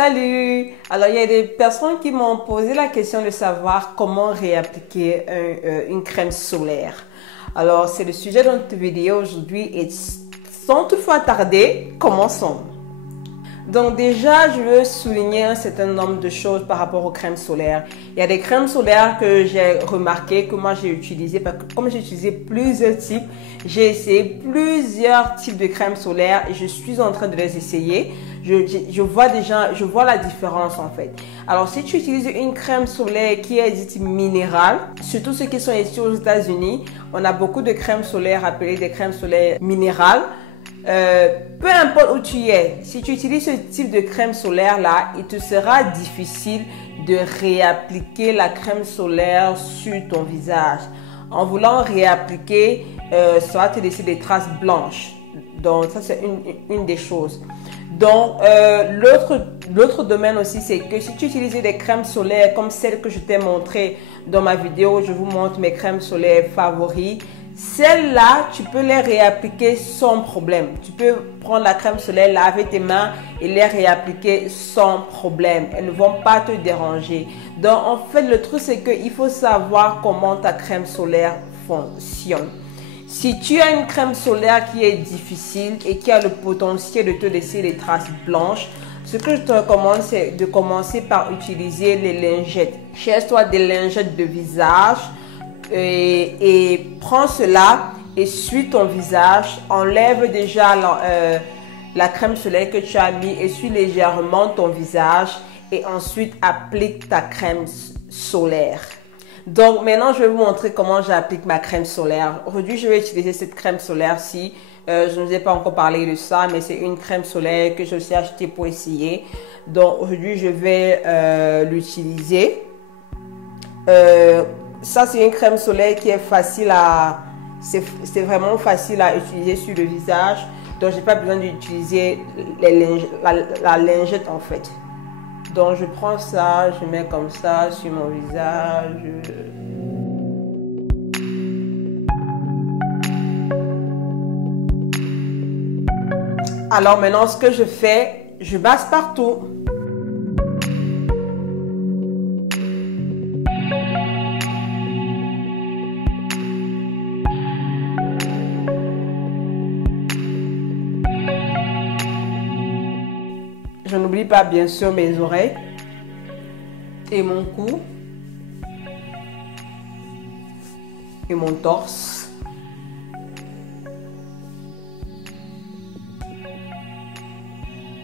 Salut! Alors, il y a des personnes qui m'ont posé la question de savoir comment réappliquer une crème solaire. Alors, c'est le sujet de notre vidéo aujourd'hui et sans toutefois tarder, commençons. Donc déjà, je veux souligner un certain nombre de choses par rapport aux crèmes solaires. Il y a des crèmes solaires que j'ai remarqué que moi j'ai utilisé parce que comme j'ai utilisé plusieurs types, j'ai essayé plusieurs types de crèmes solaires et je suis en train de les essayer. Je vois la différence en fait. Alors si tu utilises une crème solaire qui est dite minérale, surtout ceux qui sont ici aux États-Unis, on a beaucoup de crèmes solaires appelées des crèmes solaires minérales. Peu importe où tu es, si tu utilises ce type de crème solaire là, il te sera difficile de réappliquer la crème solaire sur ton visage. En voulant réappliquer, ça va te laisser des traces blanches. Donc ça c'est une des choses. Donc l'autre domaine aussi, c'est que si tu utilises des crèmes solaires comme celle que je t'ai montré dans ma vidéo, je vous montre mes crèmes solaires favoris. Celles-là, tu peux les réappliquer sans problème. Tu peux prendre la crème solaire, laver tes mains et les réappliquer sans problème. Elles ne vont pas te déranger. Donc, en fait, le truc, c'est qu'il faut savoir comment ta crème solaire fonctionne. Si tu as une crème solaire qui est difficile et qui a le potentiel de te laisser des traces blanches, ce que je te recommande, c'est de commencer par utiliser les lingettes. Cherche-toi des lingettes de visage. Et prends cela, essuie ton visage, enlève déjà la crème solaire que tu as mis, essuie légèrement ton visage et ensuite applique ta crème solaire. Donc maintenant je vais vous montrer comment j'applique ma crème solaire. Aujourd'hui je vais utiliser cette crème solaire-ci. Je ne vous ai pas encore parlé de ça, mais c'est une crème solaire que je suis achetée pour essayer. Donc aujourd'hui je vais l'utiliser. Ça, c'est une crème solaire qui est facile à... C'est vraiment facile à utiliser sur le visage. Donc, je n'ai pas besoin d'utiliser la lingette en fait. Donc, je prends ça, je mets comme ça sur mon visage. Alors, maintenant, ce que je fais, je passe partout. Je n'oublie pas bien sûr mes oreilles et mon cou et mon torse.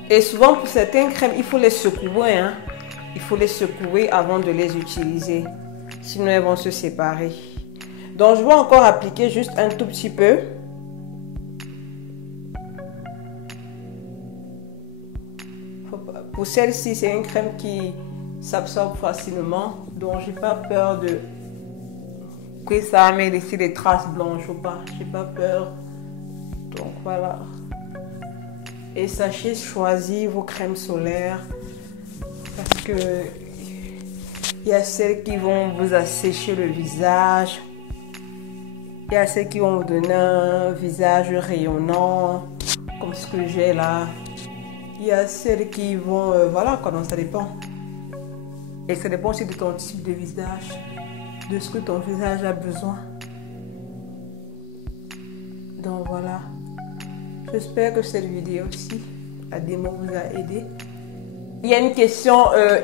Et souvent pour certaines crèmes, il faut les secouer. Hein? Il faut les secouer avant de les utiliser. Sinon elles vont se séparer. Donc je vais encore appliquer juste un tout petit peu. Pour celle-ci, c'est une crème qui s'absorbe facilement. Donc, j'ai pas peur de que ça va me laisser des traces blanches ou pas. J'ai pas peur. Donc, voilà. Et sachez choisir vos crèmes solaires. Parce que il y a celles qui vont vous assécher le visage. Il y a celles qui vont vous donner un visage rayonnant. Comme ce que j'ai là. Il y a celles qui vont... voilà quoi, donc ça dépend. Et ça dépend aussi de ton type de visage. De ce que ton visage a besoin. Donc voilà. J'espère que cette vidéo aussi, la démo vous a aidé. Il y a une question,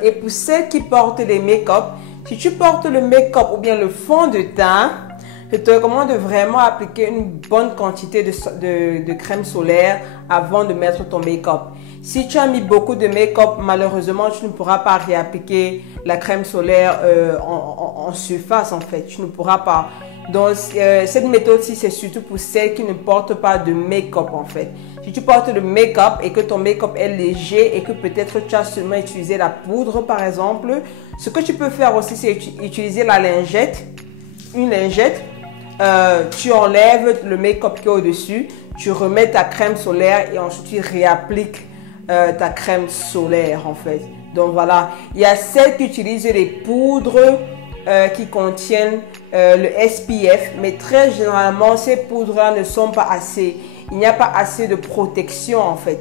et pour celles qui portent les make-up, si tu portes le make-up ou bien le fond de teint, je te recommande de vraiment appliquer une bonne quantité de crème solaire avant de mettre ton make-up. Si tu as mis beaucoup de make-up, malheureusement, tu ne pourras pas réappliquer la crème solaire en surface en fait. Tu ne pourras pas. Donc, cette méthode-ci, c'est surtout pour celles qui ne portent pas de make-up en fait. Si tu portes le make-up et que ton make-up est léger et que peut-être tu as seulement utilisé la poudre par exemple, ce que tu peux faire aussi, c'est utiliser la lingette. Une lingette. Tu enlèves le make-up qui est au-dessus, tu remets ta crème solaire et ensuite tu réappliques ta crème solaire en fait. Donc voilà, il y a celles qui utilisent les poudres qui contiennent le SPF, mais très généralement ces poudres-là ne sont pas assez. Il n'y a pas assez de protection en fait.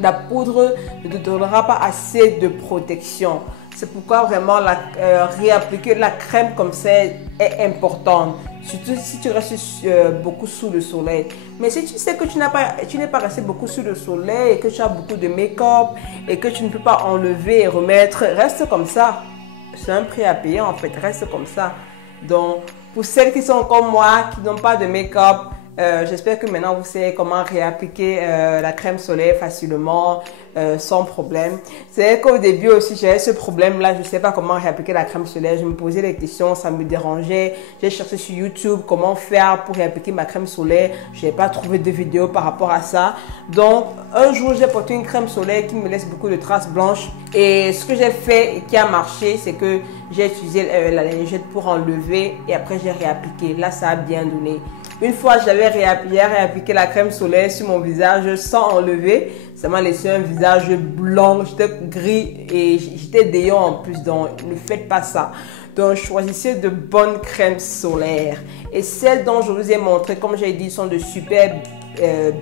la poudre ne te donnera pas assez de protection. C'est pourquoi vraiment réappliquer la crème comme ça est importante. Surtout si tu restes beaucoup sous le soleil. Mais si tu sais que tu n'es pas resté beaucoup sous le soleil et que tu as beaucoup de make-up et que tu ne peux pas enlever et remettre, reste comme ça. C'est un prix à payer en fait, reste comme ça. Donc, pour celles qui sont comme moi, qui n'ont pas de make-up, j'espère que maintenant vous savez comment réappliquer la crème solaire facilement, sans problème. C'est qu'au début aussi, j'avais ce problème-là, je ne sais pas comment réappliquer la crème solaire. Je me posais des questions, ça me dérangeait. J'ai cherché sur YouTube comment faire pour réappliquer ma crème solaire. Je n'ai pas trouvé de vidéo par rapport à ça. Donc, un jour, j'ai porté une crème solaire qui me laisse beaucoup de traces blanches. Et ce que j'ai fait et qui a marché, c'est que j'ai utilisé la lingette pour enlever et après j'ai réappliqué. Là, ça a bien donné. Une fois, j'avais réappliqué la crème solaire sur mon visage sans enlever. Ça m'a laissé un visage blanc, j'étais gris et j'étais déant en plus. Donc, ne faites pas ça. Donc, choisissez de bonnes crèmes solaires. Et celles dont je vous ai montré, comme j'ai dit, sont de super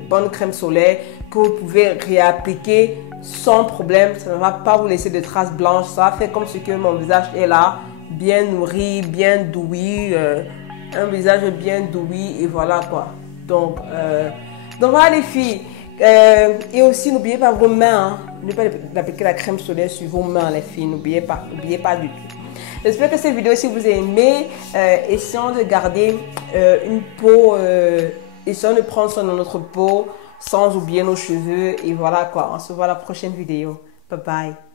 bonnes crèmes solaires que vous pouvez réappliquer sans problème. Ça ne va pas vous laisser de traces blanches. Ça va faire comme ce que mon visage est là, bien nourri, bien douillet. Un visage bien douillet et voilà quoi. Donc voilà les filles. Et aussi n'oubliez pas vos mains. N'oubliez pas d'appliquer la crème solaire sur vos mains les filles. N'oubliez pas du tout. J'espère que cette vidéo si vous avez aimé, essayons de garder une peau, essayons de prendre soin de notre peau sans oublier nos cheveux et voilà quoi. On se voit à la prochaine vidéo. Bye bye.